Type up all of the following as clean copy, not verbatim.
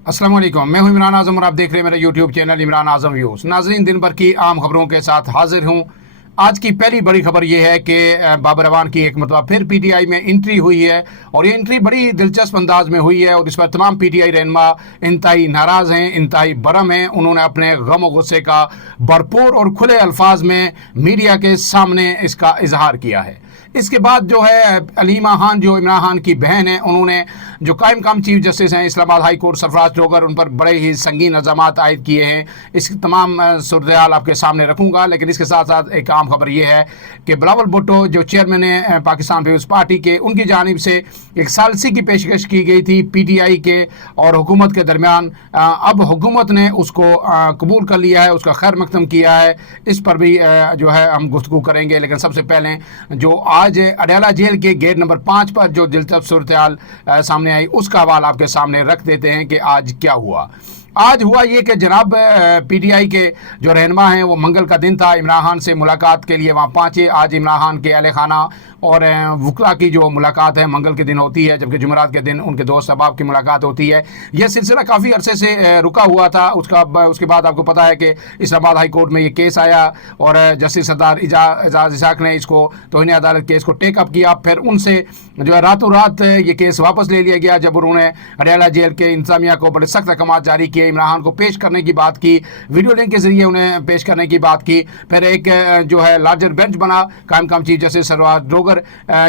अस्सलाम वालेकुम, मैं हूं इमरान आज़म और आप देख रहे हैं मेरा यूट्यूब चैनल इमरान आज़म व्यूज़। नाज़रीन, दिन भर की आम खबरों के साथ हाजिर हूं। आज की पहली बड़ी खबर यह है कि बाबर अवान की एक मरतबा फिर पीटीआई में एंट्री हुई है और ये एंट्री बड़ी दिलचस्प अंदाज में हुई है और इस पर तमाम पीटीआई रहनुमा इंतहाई नाराज़ हैं, इंतहाई बरम हैं। उन्होंने अपने गम और गुस्से का भरपूर और खुले अल्फाज में मीडिया के सामने इसका इजहार किया है। इसके बाद जो है अलीमा खान, जो इमरान खान की बहन है, उन्होंने जो कायम काम चीफ जस्टिस हैं इस्लामाबाद हाई कोर्ट सरफराज डोगर, उन पर बड़े ही संगीन इल्ज़ामात आयद किए हैं। इसकी तमाम सूरत हाल आपके सामने रखूँगा, लेकिन इसके साथ साथ एक आम खबर ये है कि बिलावल भुट्टो जो चेयरमैन है पाकिस्तान पीपल्स पार्टी के, उनकी जानिब से एक सालसी की पेशकश की गई थी पीटीआई के और हुकूमत के दरमियान। अब हुकूमत ने उसको कबूल कर लिया है, उसका खैर मकदम किया है। इस पर भी जो है हम गुफ्तगू करेंगे, लेकिन सबसे पहले जो आज अडयाला जेल के गेट नंबर 5 पर जो दिलचस्प सूरत हाल सामने आई, उसका हवाला आपके सामने रख देते हैं कि आज क्या हुआ। आज हुआ ये कि जनाब पीटीआई के जो रहनुमा हैं, वो मंगल का दिन था, इमरान खान से मुलाकात के लिए वहाँ पहुँचे। आज इमरान खान के अहल खाना और वकला की जो मुलाकात है मंगल के दिन होती है, जबकि जुमेरात के दिन उनके दोस्त अहबाब की मुलाकात होती है। यह सिलसिला काफ़ी अरसे से रुका हुआ था। उसके बाद आपको पता है कि इस्लामाबाद हाई कोर्ट में ये केस आया और जस्टिस सरदार एजाज इसाक ने इसको तौहीन अदालत केस को टेकअप किया। फिर उनसे जो है रातों रात ये केस वापस ले लिया गया, जब उन्होंने अडयाला जेल के इंतजामिया को बड़े सख्त अहकाम जारी किए, इमरान खान को पेश करने की बात की, वीडियो लिंक के जरिए उन्हें पेश करने की बात की। फिर एक जो है लार्जर बेंच बना कायम काम चीफ जस्टिस सरफराज डोगर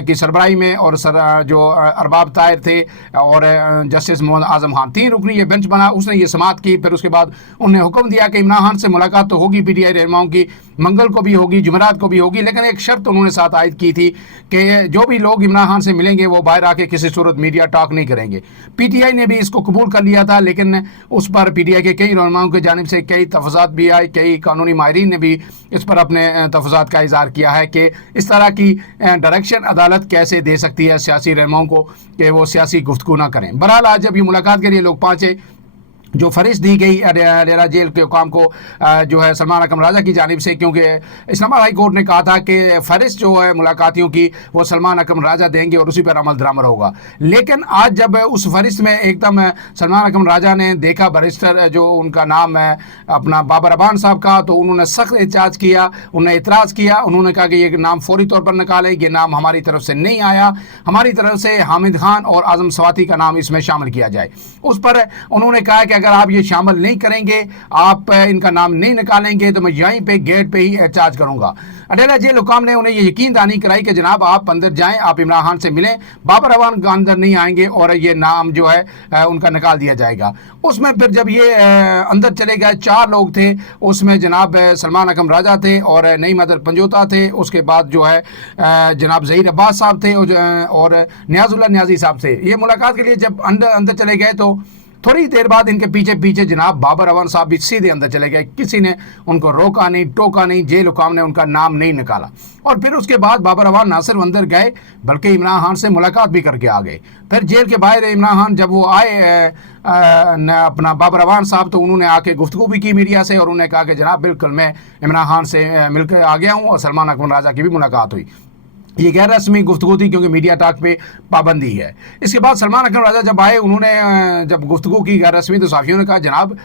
की सरबराही में, और जो अरबाब ताहिर थे और जस्टिस मोहम्मद आजम खान, 3 रुकनी ये बेंच बना। उसने ये समाअत की। फिर उसके बाद उन्होंने हुक्म दिया कि इमरान खान से मुलाकात तो होगी पीटीआई रहनुमाओं की, मंगल को भी होगी, जुमेरात को भी होगी, लेकिन एक शर्त उन्होंने साथ आयद की थी कि जो भी लोग इमरान खान से मिलेंगे वो बाहर आके किसी सूरत मीडिया टॉक नहीं करेंगे। पीटीआई ने भी इसको कबूल कर लिया था, लेकिन उस पर पीटीआई के कई रहनुमाओं की जानिब से कई तफज़ात भी आए। कई कानूनी माहिरीन ने भी इस पर अपने तफज़ात का इज़हार किया है कि इस तरह की डायरेक्शन अदालत कैसे दे सकती है सियासी रहनुमाओं को कि वो सियासी गुफ्तगू ना करें। बहरहाल आज जब ये मुलाकात के लिए लोग पहुँचे, जो फरिश्त दी गई अडयाला जेल के हुकाम को जो है सलमान अकरम राजा की जानिब से, क्योंकि इस्लामाबाद हाई कोर्ट ने कहा था कि फरिश्त जो है मुलाकातियों की वो सलमान अकरम राजा देंगे और उसी पर अमल दरामद होगा। लेकिन आज जब उस फरिश्त में एकदम सलमान अकरम राजा ने देखा बैरिस्टर जो उनका नाम है अपना बाबर अवान साहब का, तो उन्होंने सख्त एहतजाज किया, उन्होंने एतराज़ किया। उन्होंने कहा कि ये नाम फौरी तौर पर निकाले, ये नाम हमारी तरफ से नहीं आया, हमारी तरफ से हामिद खान और आज़म स्वाति का नाम इसमें शामिल किया जाए। उस पर उन्होंने कहा कि अगर आप ये शामिल नहीं करेंगे, आप इनका नाम नहीं निकालेंगे, तो मैं यहीं पे गेट पे ही एहतजाज करूंगा। अडयाला जेल हुकाम ने उन्हें ये यकीन दहानी कराई कि जनाब आप अंदर जाएं, आप इमरान खान से मिलें, बाबर अवान का अंदर नहीं आएंगे और ये नाम जो है उनका निकाल दिया जाएगा। उसमें फिर जब ये अंदर चले गए, 4 लोग थे उसमें, जनाब सलमान अकरम राजा थे और नईम अदर पंजोता थे, उसके बाद जो है जनाब ज़हीर अब्बास साहब थे और नियाजुल्लाह नियाजी साहब थे। ये मुलाकात के लिए जब अंदर चले गए तो थोड़ी देर बाद इनके पीछे पीछे जनाब बाबर अवान साहब भी सीधे अंदर चले गए। किसी ने उनको रोका नहीं, टोका नहीं, जेल हुकाम ने उनका नाम नहीं निकाला। और फिर उसके बाद बाबर अवान ना सिर्फ अंदर गए बल्कि इमरान खान से मुलाकात भी करके आ गए। फिर जेल के बाहर इमरान खान जब वो आए अपना बाबर अवान साहब, तो उन्होंने आके गुफ्तगू भी की मीडिया से और उन्होंने कहा कि जनाब बिल्कुल मैं इमरान खान से मिलकर आ गया हूँ और सलमान अकरम राजा की भी मुलाकात हुई। ये गैर रस्मी गुफ्तगू थी क्योंकि मीडिया टॉक पे पाबंदी है। इसके बाद सलमान अकरम राजा जब आए, उन्होंने जब गुफ्तगू की गैर रस्मी, तो साफियों ने कहा जनाब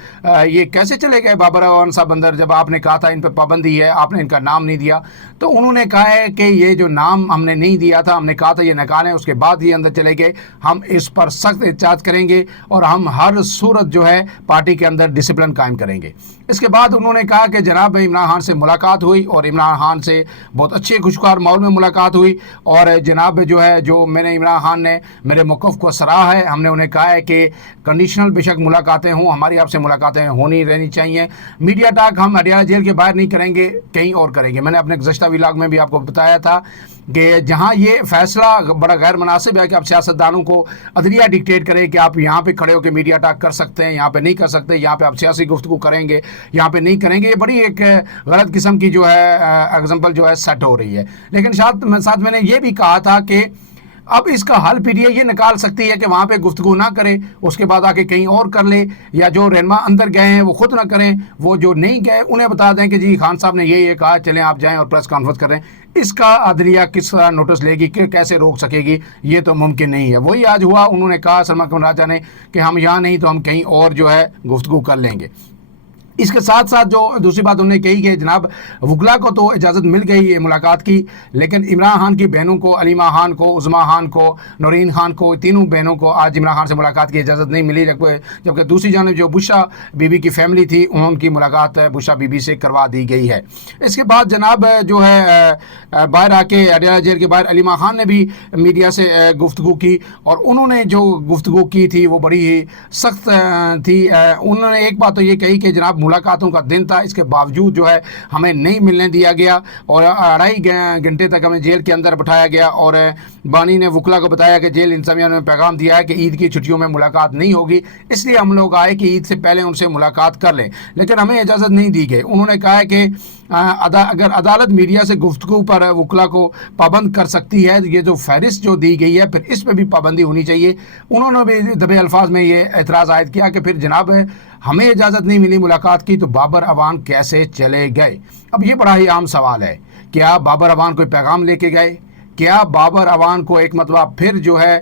ये कैसे चले गए बाबर अवान साहब अंदर, जब आपने कहा था इन पर पाबंदी है, आपने इनका नाम नहीं दिया। तो उन्होंने कहा है कि ये जो नाम हमने नहीं दिया था, हमने कहा था ये निकालें, उसके बाद ये अंदर चले गए। हम इस पर सख्त एहतजाज करेंगे और हम हर सूरत जो है पार्टी के अंदर डिसिप्लिन कायम करेंगे। इसके बाद उन्होंने कहा कि जनाब इमरान खान से मुलाकात हुई और इमरान खान से बहुत अच्छे खुशगवार माहौल में मुलाकात हुई और जनाब जो है जो मैंने इमरान खान ने मेरे मौक़िफ़ को सराहा है। हमने उन्हें कहा है कि कंडीशनल बेशक मुलाकातें हों, हमारी आपसे मुलाकातें होनी रहनी चाहिए। मीडिया टॉक हम अडयाला जेल के बाहर नहीं करेंगे, कहीं और करेंगे। मैंने अपने गुज़श्ता व्लॉग में भी आपको बताया था कि जहाँ ये फैसला बड़ा गैर मुनासिब है कि आप सियासतदानों को अदलिया डिक्टेट करें कि आप यहाँ पे खड़े होकर मीडिया टॉक कर सकते हैं, यहाँ पे नहीं कर सकते, यहाँ पे आप सियासी गुफ्तगू करेंगे, यहाँ पे नहीं करेंगे, ये बड़ी एक गलत किस्म की जो है एग्जाम्पल जो है सेट हो रही है। लेकिन साथ मैंने ये भी कहा था कि अब इसका हल पीटीआई ये निकाल सकती है कि वहाँ पे गुफ्तगू ना करे, उसके बाद आके कहीं और कर ले, या जो रहनुमा अंदर गए हैं वो खुद ना करें, वो जो नहीं गए उन्हें बता दें कि जी खान साहब ने ये कहा, चलें आप जाएं और प्रेस कॉन्फ्रेंस करें। اس کا عدلیہ کس طرح نوٹس لے گی کہ کیسے روک سکے گی؟ یہ تو ممکن نہیں ہے۔ وہی آج ہوا، انہوں نے کہا سلمان قمر راجہ نے کہ ہم یہاں نہیں تو ہم کہیں اور جو ہے گفتگو کر لیں گے۔ اس کے ساتھ ساتھ جو دوسری بات انہوں نے کہی کہ جناب وکلا کو تو اجازت مل گئی ہے ملاقات کی، لیکن عمران خان کی بہنوں کو، علیمہ خان کو، عظمیٰ خان کو، نورین خان کو، تینوں بہنوں کو آج عمران خان سے ملاقات کی اجازت نہیں ملی، جبکہ دوسری جانب جو بشرا بی بی کی فیملی تھی ان کی ملاقات بشرا بی بی سے کروا دی گئی ہے۔ اس کے بعد جناب جو ہے باہر آ کے اڈیالہ جیل کے باہر علیمہ خان نے بھی میڈیا سے گفتگو کی، اور انہوں نے جو گفتگو کی تھی وہ بڑی ہی سخت تھی۔ انہوں نے ایک بات تو یہ کہی کہ جناب ملاقاتوں کا دن تھا، اس کے باوجود جو ہے ہمیں نہیں ملنے دیا گیا اور 2.5 گھنٹے تک ہمیں جیل کے اندر بٹھایا گیا، اور بانی نے وکلا کو بتایا کہ جیل انتظامیہ نے پیغام دیا ہے کہ عید کی چھٹیوں میں ملاقات نہیں ہوگی، اس لیے ہم لوگ آئے کہ عید سے پہلے ان سے ملاقات کر لیں، لیکن ہمیں اجازت نہیں دی گئی۔ انہوں نے کہا ہے کہ اگر عدالت میڈیا سے گفتگو پر وکلا کو پابند کر سکتی ہے، یہ جو فہرست جو دی گئی ہے پھر اس پہ بھی پابندی ہونی چاہیے۔ انہوں نے بھی دبے الفاظ میں یہ اعتراض عائد کیا کہ پھر جناب ہمیں اجازت نہیں ملی ملاقات کی تو بابر اعوان کیسے چلے گئے؟ اب یہ بڑا ہی عام سوال ہے، کیا بابر اعوان کوئی پیغام لے کے گئے؟ کیا بابر اعوان کو ایک مرتبہ پھر جو ہے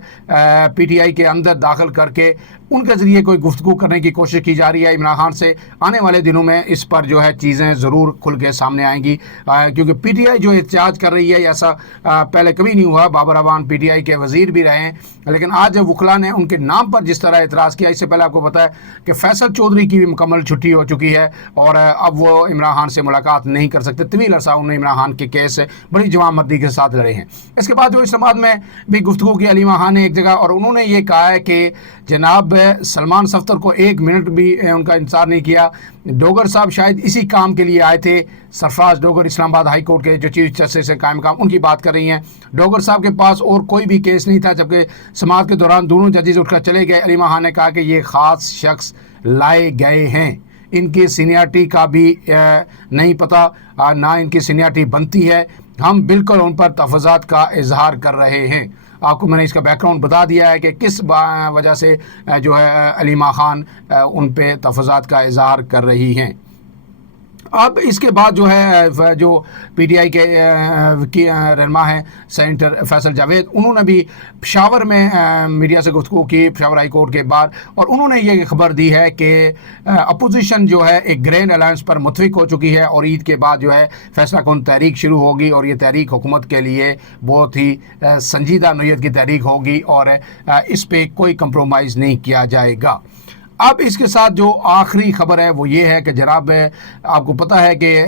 پی ٹی آئی کے اندر داخل کر کے ان کے ذریعے کوئی گفتگو کرنے کی کوشش کی جا رہی ہے عمران خان سے؟ آنے والے دنوں میں اس پر جو ہے چیزیں ضرور کھل کے سامنے آئیں گی، کیونکہ پی ٹی آئی جو احتجاج کر رہی ہے ایسا پہلے کبھی نہیں ہوا۔ Babar Awan P T I کے وزیر بھی رہے ہیں، لیکن آج وکلا نے ان کے نام پر جس طرح اعتراض کیا، اس سے پہلے آپ کو پتا ہے کہ فیصل چودھری کی بھی مکمل چھٹی ہو چکی ہے اور اب وہ عمران خان سے ملاقات نہیں کر سکتے۔ طویل عرصہ انہوں نے عمران خان کے کیس سے بڑی جوان مردی کے ساتھ لڑے ہیں۔ اس کے بعد جو اسلام آباد میں بھی گفتگو کی علیمہ خان نے ایک جگہ، اور انہوں نے یہ کہا ہے کہ جناب سلمان صفدر کو 1 منٹ بھی ان کا انتظار نہیں کیا۔ ڈوگر صاحب شاید اسی کام کے لیے آئے تھے، سرفراز ڈوگر اسلام آباد ہائی کورٹ کے جو چیف جسٹس سے قائم مقام، ان کی بات کر رہی ہیں۔ ڈوگر صاحب کے پاس اور کوئی بھی کیس نہیں تھا، جبکہ سماعت کے دوران دونوں ججز اٹھ کر چلے گئے۔ علیمہ خان نے کہا کہ یہ خاص شخص لائے گئے ہیں، ان کی سینئرٹی کا بھی نہیں پتہ، نہ ان کی سینئرٹی بنتی ہے، ہم بالکل ان پر تحفظات کا اظہار کر رہے ہیں۔ آپ کو میں نے اس کا بیک گراؤنڈ بتا دیا ہے کہ کس وجہ سے جو ہے علیمہ خان ان پہ تحفظات کا اظہار کر رہی ہیں۔ اب اس کے بعد جو ہے جو پی ٹی آئی کے رہنما ہیں سینیٹر فیصل جاوید، انہوں نے بھی پشاور میں میڈیا سے گفتگو کی، پشاور ہائی کورٹ کے بعد، اور انہوں نے یہ خبر دی ہے کہ اپوزیشن جو ہے ایک گرینڈ الائنس پر متفق ہو چکی ہے اور عید کے بعد جو ہے فیصلہ کن تحریک شروع ہوگی، اور یہ تحریک حکومت کے لیے بہت ہی سنجیدہ نوعیت کی تحریک ہوگی اور اس پہ کوئی کمپرومائز نہیں کیا جائے گا۔ اب اس کے ساتھ جو آخری خبر ہے وہ یہ ہے کہ جناب آپ کو پتہ ہے کہ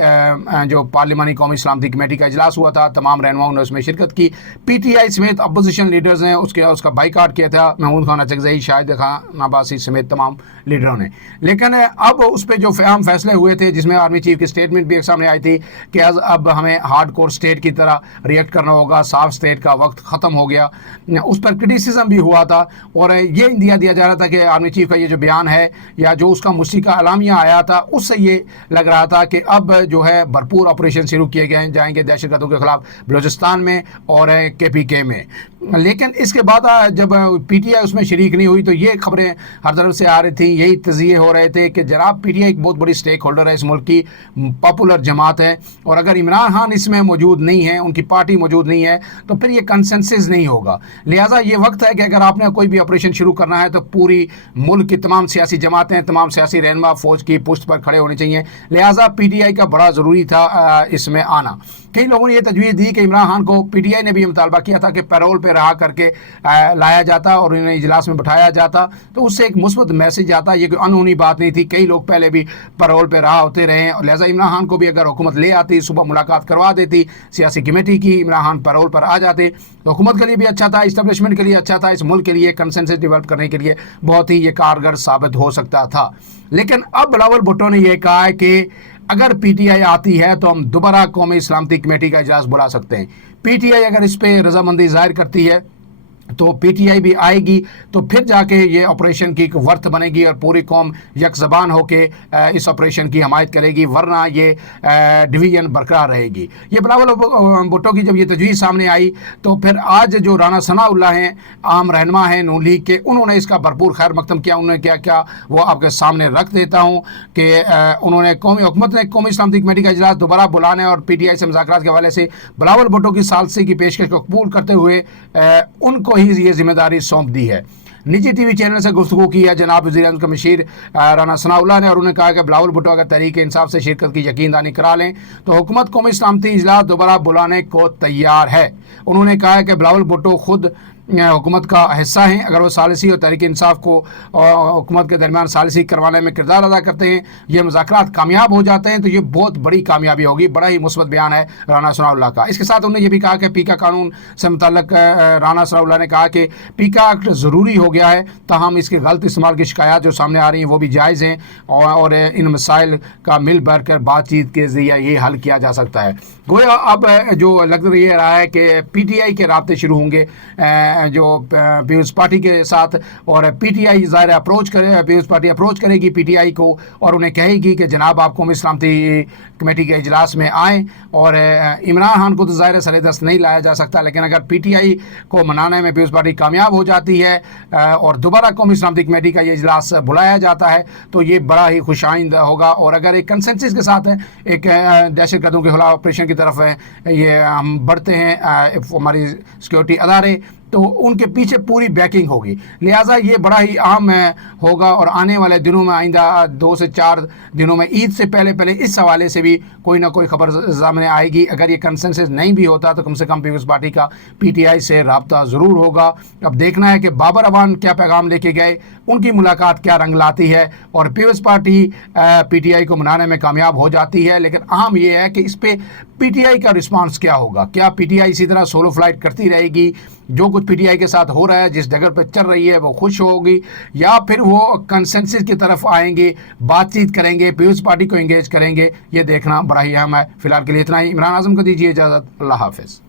جو پارلیمانی قومی سلامتی کمیٹی کا اجلاس ہوا تھا، تمام رہنماؤں نے اس میں شرکت کی، پی ٹی آئی سمیت اپوزیشن لیڈرز نے اس کا بائیکاٹ کیا تھا، محمود خان اچکزئی، شاہد خان عباسی سمیت تمام لیڈروں نے۔ لیکن اب اس پہ جو اہم فیصلے ہوئے تھے، جس میں آرمی چیف کی سٹیٹمنٹ بھی ایک سامنے آئی تھی کہ اب ہمیں ہارڈ کور سٹیٹ کی طرح ریئیکٹ کرنا ہوگا، سافٹ سٹیٹ کا وقت ختم ہو گیا، اس پر کرٹیسزم بھی ہوا تھا، اور یہ اندیا دیا جا رہا تھا کہ آرمی چیف کا یہ جو بیان ہے یا جو اس کا موسیقی اعلامیہ آیا تھا، اس سے یہ لگ رہا تھا کہ اب جو ہے بھرپور آپریشن شروع کیے جائیں گے دہشت گردوں کے خلاف بلوچستان میں اور کے پی کے میں۔ لیکن اس کے بعد جب پی ٹی آئی اس میں شریک نہیں ہوئی تو یہ خبریں ہر طرف سے آ رہی تھیں، یہی تجزیے ہو رہے تھے کہ جناب پی ٹی آئی ایک بہت بڑی سٹیک ہولڈر ہے، اس ملک کی پاپولر جماعت ہے، اور اگر عمران خان اس میں موجود نہیں ہے، ان کی پارٹی موجود نہیں ہے، تو پھر یہ کنسنسس نہیں ہوگا۔ لہٰذا یہ وقت ہے کہ اگر آپ نے کوئی بھی آپریشن شروع کرنا ہے تو پوری ملک کی تمام سیاسی جماعتیں، تمام سیاسی رہنما فوج کی پشت پر کھڑے ہونے چاہیے۔ لہٰذا پی ٹی آئی کا بڑا ضروری تھا اس میں آنا۔ کئی لوگوں نے یہ تجویز دی کہ عمران خان کو، پی ٹی آئی نے بھی مطالبہ کیا تھا کہ پیرول پہ رہا کر کے لایا جاتا اور انہیں اجلاس میں بٹھایا جاتا، تو اس سے ایک مثبت میسج آتا۔ یہ کوئی انہونی بات نہیں تھی، کئی لوگ پہلے بھی پیرول پہ رہا ہوتے رہے ہیں، اور لہٰذا عمران خان کو بھی اگر حکومت لے آتی، صبح ملاقات کروا دیتی سیاسی کمیٹی کی، عمران خان پیرول پر آ جاتے، تو حکومت کے لیے بھی اچھا تھا، اسٹیبلشمنٹ کے لیے اچھا تھا، اس ملک کے لیے کنسنسس ڈیولپ کرنے کے لیے بہت ہی یہ کارگر ثابت ہو سکتا تھا۔ لیکن اب بلاول بھٹو نے یہ کہا ہے کہ اگر پی ٹی آئی آتی ہے تو ہم دوبارہ قومی سلامتی کمیٹی کا اجلاس بلا سکتے ہیں۔ پی ٹی آئی اگر اس پہ رضامندی ظاہر کرتی ہے तो पीटीआई भी आएगी तो फिर जाके ये ऑपरेशन की एक वर्थ बनेगी और पूरी कौम एक ज़बान होके इस ऑपरेशन की हमायत करेगी, वरना ये डिवीज़न बरकरार रहेगी। ये बिलावल भुट्टो की जब ये तजवीज़ सामने आई तो फिर आज जो राना सनाउल्लाह हैं, आम रहनुमा हैं नून लीग के, उन्होंने इसका भरपूर खैर मकदम किया। उन्होंने क्या क्या वो आपके सामने रख देता हूँ कि उन्होंने कौमी हुकूमत ने कौमी इस्लामती कमेटी का इजलास दोबारा बुलाने और पीटीआई से मुज़ाकरात के हवाले से बिलावल भुट्टो की सालसी की पेशकश को कबूल करते हुए उनको ही ये जिम्मेदारी सौंप दी है। निजी टीवी चैनल से गुफ्तगू की है जनाब वज़ीर-ए-आज़म का मशीर राना सनाउल्लाह ने, और उन्होंने कहा कि बिलावल भुट्टो अगर तहरीक इंसाफ से शिरकत की यकीन दहानी करा लें तो हुकूमत कौमी इस्लामती इजलास दोबारा बुलाने को तैयार है। उन्होंने कहा है कि बिलावल भुट्टो खुद हुकूमत का हिस्सा हैं। अगर वो सालिसी और तहरीक इंसाफ को हुकूमत के दरमियान सालिसी करवाने में किरदार अदा करते हैं, ये मुज़ाकरात कामयाब हो जाते हैं तो ये बहुत बड़ी कामयाबी होगी। बड़ा ही मुस्बत बयान है राना सनाउल्लाह का। इसके साथ उन्होंने ये भी कहा कि पीका कानून से मुतल्लिक़ राना सनाउल्लाह ने कहा कि पीका एक्ट ज़रूरी हो गया है, ताहम इसके गलत इस्तेमाल की शिकायत जो सामने आ रही हैं वो भी जायज़ हैं और इन मसाइल का मिल भर कर बातचीत के ज़रिए ये हल किया जा सकता है। गोया अब जो लग रहा है कि पीटीआई के राब्ते शुरू होंगे जो पीपल्स पार्टी के साथ, और पीटीआई ज़ाहिर अप्रोच करे, पीपल्स पार्टी अप्रोच करेगी पीटीआई को और उन्हें कहेगी कि जनाब आप कौमी इस्लामती कमेटी के इजलास में आएँ। और इमरान खान को तो ज़ाहिर सरेदस्त नहीं लाया जा सकता, लेकिन अगर पीटीआई को मनाने में पीपल्स पार्टी कामयाब हो जाती है और दोबारा कौमी इस्लामती कमेटी का ये इजलास बुलाया जाता है तो ये बड़ा ही खुशाइंद होगा। और अगर एक कंसेंसस के साथ है, एक दहशत गर्दों के खिलाफ ऑपरेशन की तरफ ये हम बढ़ते हैं, हमारी सिक्योरिटी अदारे, तो उनके पीछे पूरी बैकिंग होगी। लिहाजा ये बड़ा ही अहम होगा और आने वाले दिनों में, आइंदा 2 से 4 दिनों में, ईद से पहले इस हवाले से भी कोई ना कोई खबर सामने आएगी। अगर ये कंसेंसस नहीं भी होता तो कम से कम पीपल्स पार्टी का पीटीआई से रब्ता ज़रूर होगा। अब देखना है कि बाबर अवान क्या पैगाम लेके गए, उनकी मुलाकात क्या रंग लाती है और पीपल्स पार्टी पीटीआई को मनाने में कामयाब हो जाती है। लेकिन अहम ये है कि इस पर पीटीआई का रिस्पांस क्या होगा। क्या पीटीआई इसी तरह सोलो फ्लाइट करती रहेगी, जो कुछ पीटीआई के साथ हो रहा है, जिस जगह पर चल रही है वो खुश होगी, या फिर वो कंसेंसस की तरफ आएंगे, बातचीत करेंगे, पीपल्स पार्टी को एंगेज करेंगे? ये देखना बड़ा ही अहम है। फिलहाल के लिए इतना ही। इमरान आज़म को दीजिए इजाज़त। अल्लाह हाफ़िज़।